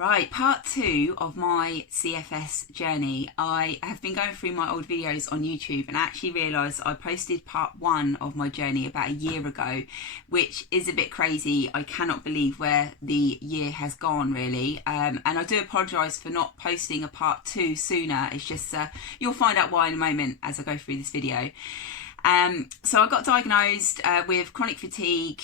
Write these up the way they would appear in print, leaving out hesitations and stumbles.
Right, part 2 of my CFS journey. I have been going through my old videos on YouTube and I actually realised I posted part 1 of my journey about a year ago, which is a bit crazy. I cannot believe where the year has gone, really. And I do apologise for not posting a part 2 sooner. It's just, you'll find out why in a moment as I go through this video. So I got diagnosed with chronic fatigue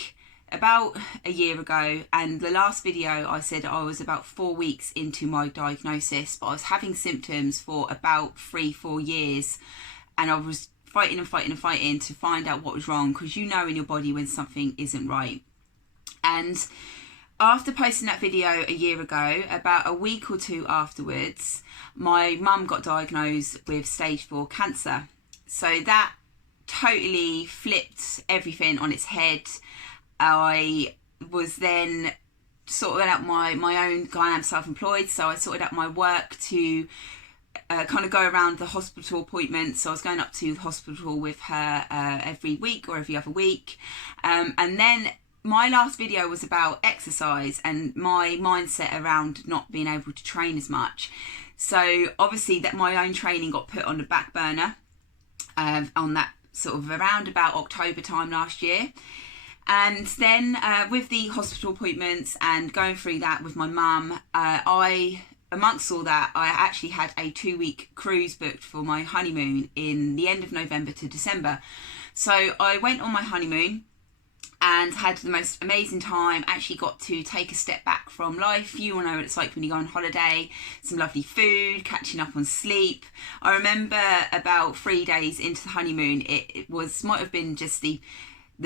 about a year ago, and the last video I said I was about 4 weeks into my diagnosis, but I was having symptoms for about 3-4 years, and I was fighting to find out what was wrong, because you know in your body when something isn't right. And after posting that video a year ago, about a week or two afterwards, my mum got diagnosed with stage 4 cancer. So that totally flipped everything on its head. I was then sorting out my own, I am self-employed, so I sorted out my work to kind of go around the hospital appointments. So I was going up to the hospital with her every week or every other week. And then my last video was about exercise and my mindset around not being able to train as much. So obviously that my own training got put on the back burner on that sort of around about October time last year. And then with the hospital appointments and going through that with my mum, amongst all that, I actually had a 2-week cruise booked for my honeymoon in the end of November to December. So I went on my honeymoon and had the most amazing time. Actually got to take a step back from life. You all know what it's like when you go on holiday. Some lovely food, catching up on sleep. I remember about 3 days into the honeymoon, it might have been just the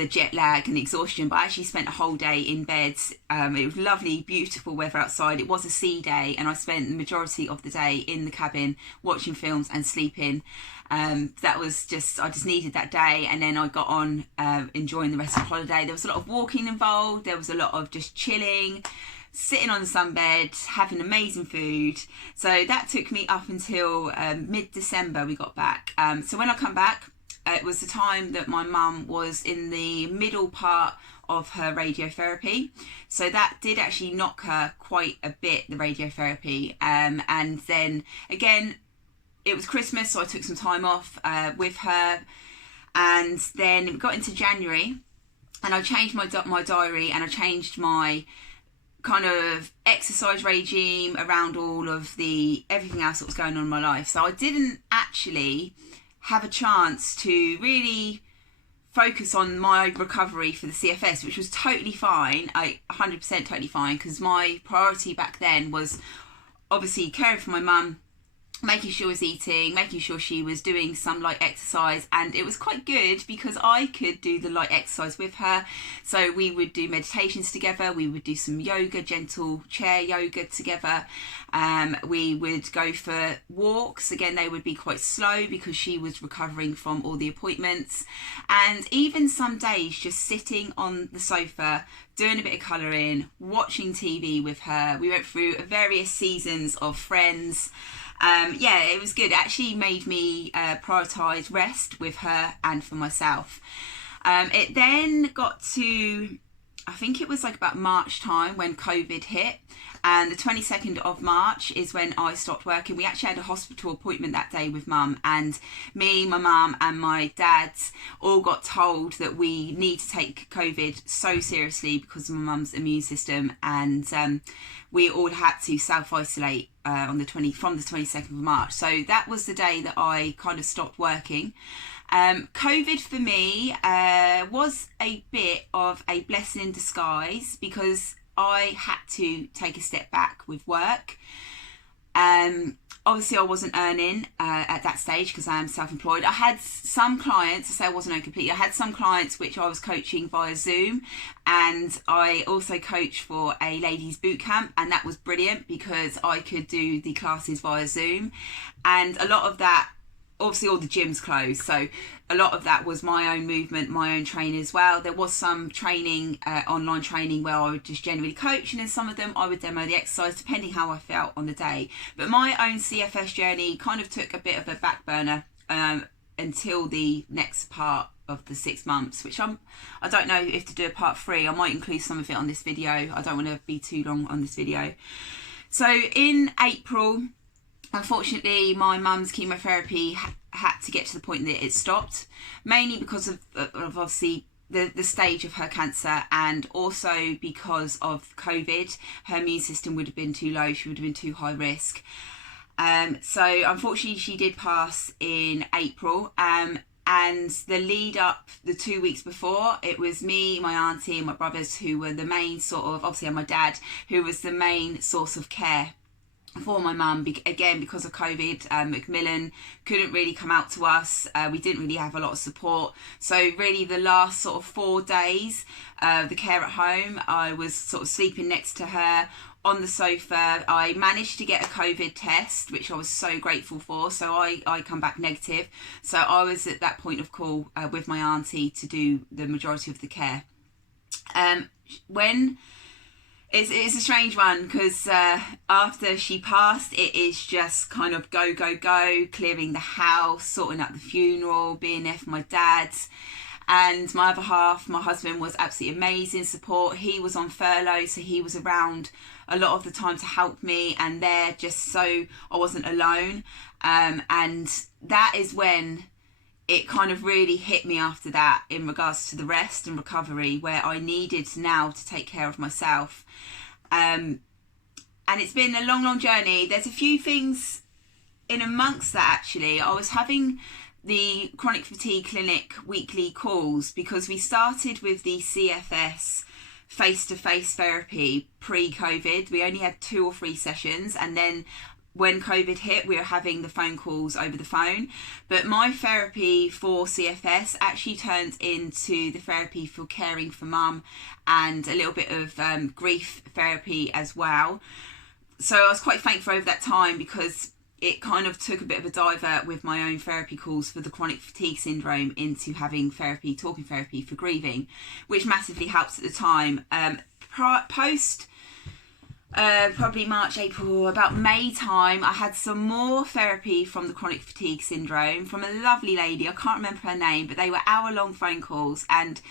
jet lag and the exhaustion, but I actually spent a whole day in bed. It was lovely, beautiful weather outside. It was a sea day, and I spent the majority of the day in the cabin watching films and sleeping. That was I just needed that day, and then I got on enjoying the rest of the holiday. There was a lot of walking involved. There was a lot of just chilling, sitting on the sunbed, having amazing food. So that took me up until mid-December we got back. So when I come back, it was the time that my mum was in the middle part of her radiotherapy. So that did actually knock her quite a bit, the radiotherapy. And then again, it was Christmas, so I took some time off with her. And then we got into January and I changed my diary, and I changed my kind of exercise regime around all of everything else that was going on in my life. So I didn't actually have a chance to really focus on my recovery for the CFS, which was totally fine. 100% totally fine, because my priority back then was obviously caring for my mum, making sure she was eating, making sure she was doing some light exercise. And it was quite good because I could do the light exercise with her. So we would do meditations together, we would do some yoga, gentle chair yoga together. We would go for walks. Again, they would be quite slow because she was recovering from all the appointments. And even some days just sitting on the sofa, doing a bit of colouring, watching TV with her. We went through various seasons of Friends. Yeah, it was good. It actually made me prioritise rest with her and for myself. It then got to, I think it was like about March time when COVID hit, and the 22nd of March is when I stopped working. We actually had a hospital appointment that day with mum, and me, my mum and my dad all got told that we need to take COVID so seriously because of my mum's immune system, and we all had to self-isolate from the 22nd of March. So that was the day that I kind of stopped working. COVID for me was a bit of a blessing in disguise because I had to take a step back with work. Obviously I wasn't earning at that stage because I am self-employed. I had some clients, I say I wasn't earning completely, I had some clients which I was coaching via Zoom, and I also coached for a ladies boot camp, and that was brilliant because I could do the classes via Zoom. And a lot of that, obviously all the gyms closed, so a lot of that was my own movement, my own training as well. There was some training, online training, where I would just generally coach, and in some of them I would demo the exercise depending how I felt on the day. But my own CFS journey kind of took a bit of a back burner until the next part of the 6 months, which I don't know if to do a part 3. I might include some of it on this video. I don't want to be too long on this video. So in April, unfortunately, my mum's chemotherapy had to get to the point that it stopped, mainly because of obviously the stage of her cancer, and also because of COVID. Her immune system would have been too low, she would have been too high risk. So unfortunately she did pass in April, and the lead up, the 2 weeks before, it was me, my auntie and my brothers who were the main sort of, obviously, and my dad, who was the main source of care for my mum. Again, because of COVID, Macmillan couldn't really come out to us. We didn't really have a lot of support. So really the last sort of 4 days of the care at home, I was sort of sleeping next to her on the sofa. I managed to get a COVID test, which I was so grateful for. So I come back negative. So I was at that point of call with my auntie to do the majority of the care. When it's a strange one, because after she passed, it is just kind of go, clearing the house, sorting out the funeral, being there for my dad. And my other half, my husband, was absolutely amazing support. He was on furlough, so he was around a lot of the time to help me, and there just so I wasn't alone. And that is when it kind of really hit me after that, in regards to the rest and recovery, where I needed now to take care of myself. And it's been a long journey. There's a few things in amongst that, actually. I was having the chronic fatigue clinic weekly calls because we started with the CFS face-to-face therapy pre-COVID. We only had 2 or 3 sessions, and then when COVID hit, we were having the phone calls over the phone. But my therapy for CFS actually turned into the therapy for caring for mum, and a little bit of grief therapy as well. So I was quite thankful over that time, because it kind of took a bit of a divert with my own therapy calls for the chronic fatigue syndrome into having therapy, talking therapy for grieving, which massively helps at the time. Post probably March, April, about May time, I had some more therapy from the chronic fatigue syndrome from a lovely lady. I can't remember her name, but they were hour-long phone calls, and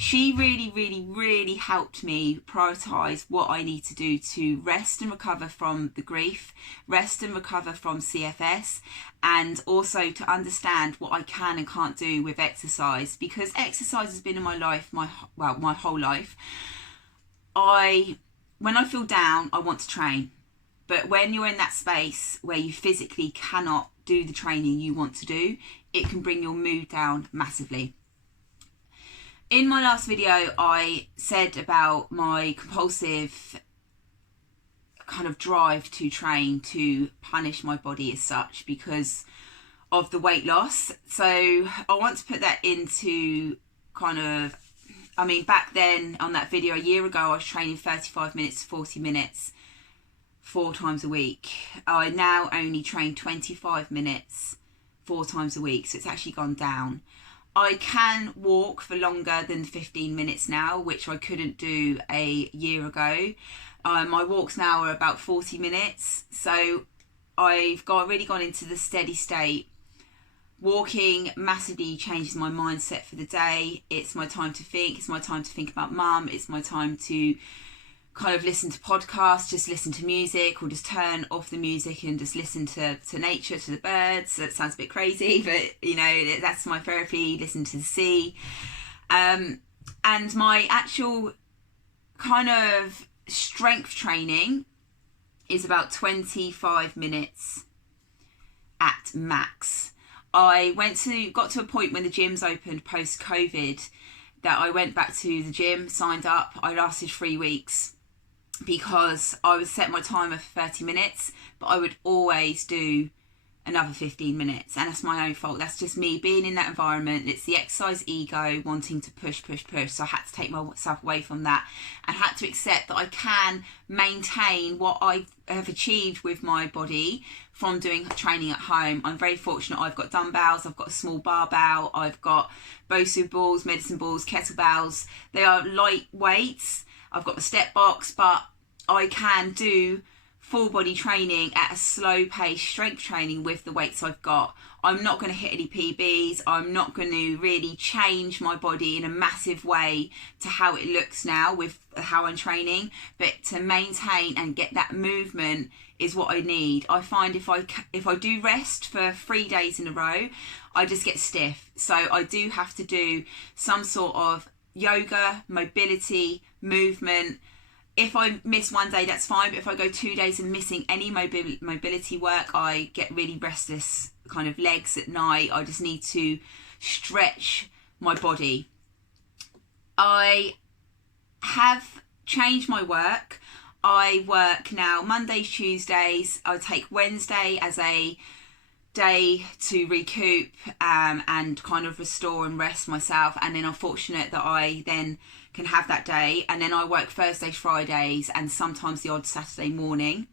she really helped me prioritise what I need to do to rest and recover from the grief, rest and recover from CFS, and also to understand what I can and can't do with exercise, because exercise has been in my life, my whole life. When I feel down, I want to train. But when you're in that space where you physically cannot do the training you want to do, it can bring your mood down massively. In my last video, I said about my compulsive kind of drive to train, to punish my body as such because of the weight loss. So I want to put that into kind of, I mean, back then on that video a year ago, I was training 35 minutes to 40 minutes 4 times a week. I now only train 25 minutes 4 times a week, so it's actually gone down. I can walk for longer than 15 minutes now, which I couldn't do a year ago. My walks now are about 40 minutes, so I've really gone into the steady state. Walking massively changes my mindset for the day. It's my time to think. It's my time to think about mum. It's my time to kind of listen to podcasts, just listen to music, or just turn off the music and just listen to nature, to the birds. That sounds a bit crazy, but you know, that's my therapy, listen to the sea. And my actual kind of strength training is about 25 minutes at max. I got to a point when the gyms opened post-COVID that I went back to the gym, signed up. I lasted 3 weeks because I would set my timer for 30 minutes, but I would always do another 15 minutes. And that's my own fault. That's just me being in that environment. It's the exercise ego wanting to push. So I had to take myself away from that and had to accept that I can maintain what I have achieved with my body from doing training at home. I'm very fortunate. I've got dumbbells, I've got a small barbell, I've got Bosu balls, medicine balls, kettlebells. They are light weights. I've got my step box, but I can do full body training at a slow pace, strength training with the weights I've got. I'm not going to hit any PBs. I'm not going to really change my body in a massive way to how it looks now with how I'm training, but to maintain and get that movement is what I need. I find if I do rest for 3 days in a row, I just get stiff. So I do have to do some sort of yoga, mobility, movement. If I miss 1 day, that's fine. But if I go 2 days and missing any mobility work, I get really restless kind of legs at night. I just need to stretch my body. I have changed my work. I work now Mondays, Tuesdays. I take Wednesday as a day to recoup and kind of restore and rest myself, and then I'm fortunate that I then can have that day, and then I work Thursdays, Fridays, and sometimes the odd Saturday morning.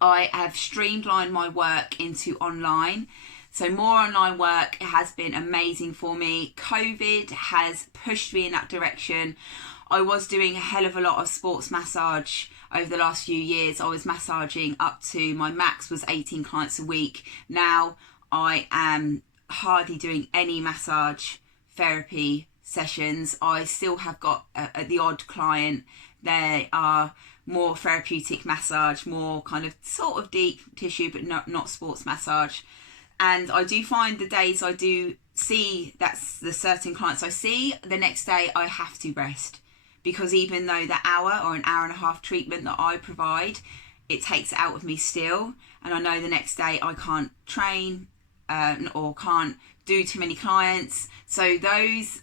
I have streamlined my work into online, so more online work has been amazing for me. COVID has pushed me in that direction. I was doing a hell of a lot of sports massage over the last few years. I was massaging up to, my max was 18 clients a week. Now I am hardly doing any massage therapy sessions. I still have got the odd client. They are more therapeutic massage, more kind of sort of deep tissue, but not sports massage. And I do find the days I do see, that's the certain clients I see, the next day I have to rest. Because even though the hour or an hour and a half treatment that I provide, it takes it out of me still. And I know the next day I can't train or can't do too many clients. So those,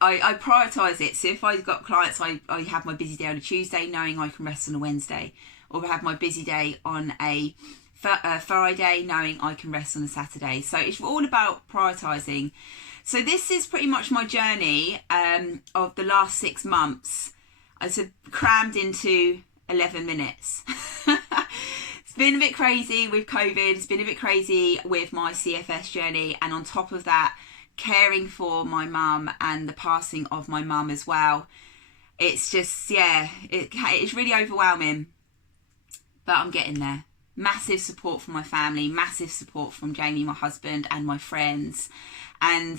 I prioritise it. So if I've got clients, I have my busy day on a Tuesday knowing I can rest on a Wednesday. Or I have my busy day on a Friday knowing I can rest on a Saturday. So it's all about prioritising. So this is pretty much my journey of the last 6 months. I sort of crammed into 11 minutes. It's been a bit crazy with COVID. It's been a bit crazy with my CFS journey. And on top of that, caring for my mum and the passing of my mum as well. It's just, yeah, it's really overwhelming. But I'm getting there. Massive support from my family, massive support from Jamie, my husband, and my friends. And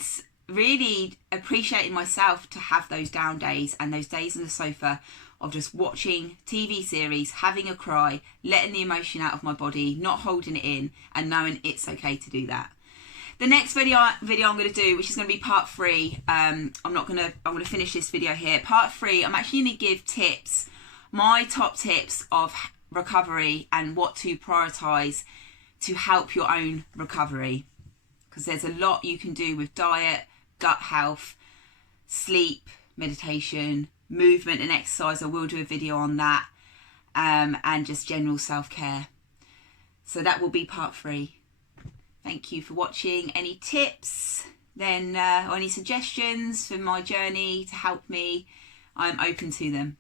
really appreciating myself to have those down days and those days on the sofa of just watching TV series, having a cry, letting the emotion out of my body, not holding it in, and knowing it's okay to do that. The next video I'm going to do, which is going to be part 3, I'm going to finish this video here. Part 3, I'm actually going to give tips, my top tips of recovery and what to prioritise to help your own recovery. Because there's a lot you can do with diet, gut health, sleep, meditation, movement and exercise. I will do a video on that, and just general self-care. So that will be part 3. Thank you for watching. Any tips then or any suggestions for my journey to help me, I'm open to them.